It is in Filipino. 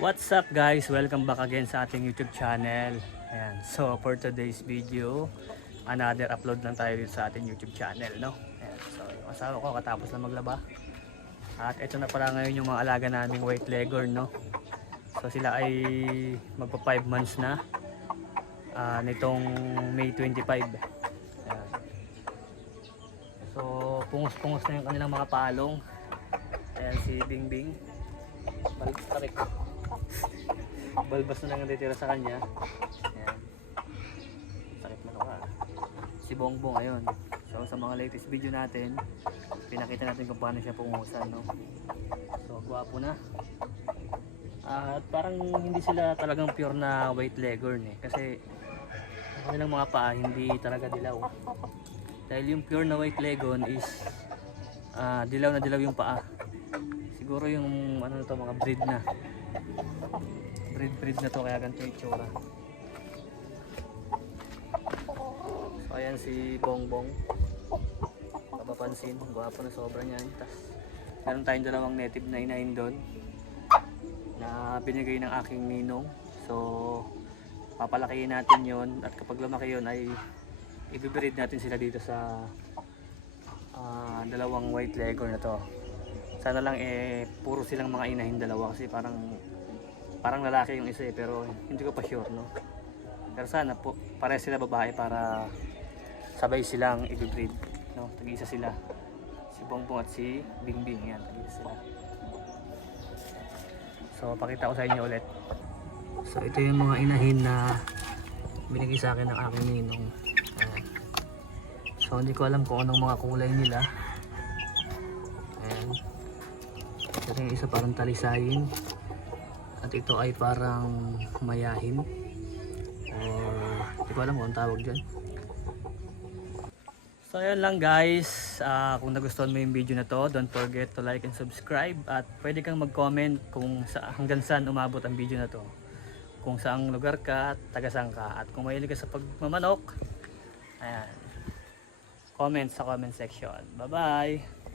What's up guys? Welcome back again sa ating YouTube channel. Ayan. So for today's video, another upload lang tayo dito sa ating YouTube channel, no? Ayan. So yung asawa ko katapos lang maglaba. At ito na pala ngayon yung mga alaga naming white leghorn, no? So sila ay magpa 5 months na nitong May 25. Ayan. So pungos-pungos na yung kanilang mga palong. Ayan si Bingbing. Balbas na lang ang titira sa kanya. Ayan. Sakit na ka. Si Bongbong ayun. So sa mga latest video natin, pinakita natin kung paano siya pungusan, no? So gwapo na. At parang hindi sila talagang pure na white leghorn eh. Kasi ang kanilang mga paa hindi talaga dilaw. Dahil yung pure na white leghorn is dilaw na dilaw yung paa. Siguro yung ano to, mga breed na to, kaya ganito yung itsura. So ayan si Bongbong, papapansin, gwapo na sobra niyan. Tapos meron tayong dalawang native na inahin doon na binigay ng aking ninong. So papalakihin natin yon, at kapag lumaki yon ay i-breed natin sila dito sa dalawang white leghorn na to. Sana lang puro silang mga inahin dalawa, kasi parang lalaki yung isa pero hindi ko pa sure, no? Pero sana po pares sila babae para sabay silang i-breed, no? Tag-isa sila, si Bongbong at si Bingbing. Yan, tag-isa sila. So pakita ko sa inyo ulit. So ito yung mga inahin na binigay sa akin ng aking ninong. So hindi ko alam kung anong mga kulay nila. Ayan. Ito yung isa parang talisayin, at ito ay parang mayahin, or hindi ko alam kung tawag dyan. So ayan lang guys, kung nagustuhan mo yung video na to, don't forget to like and subscribe, at pwede kang mag-comment kung hanggang saan umabot ang video na to, kung saang lugar ka, taga saan ka, at kung mahilig ka sa pagmamanok, ayan, comment sa comment section. Bye bye!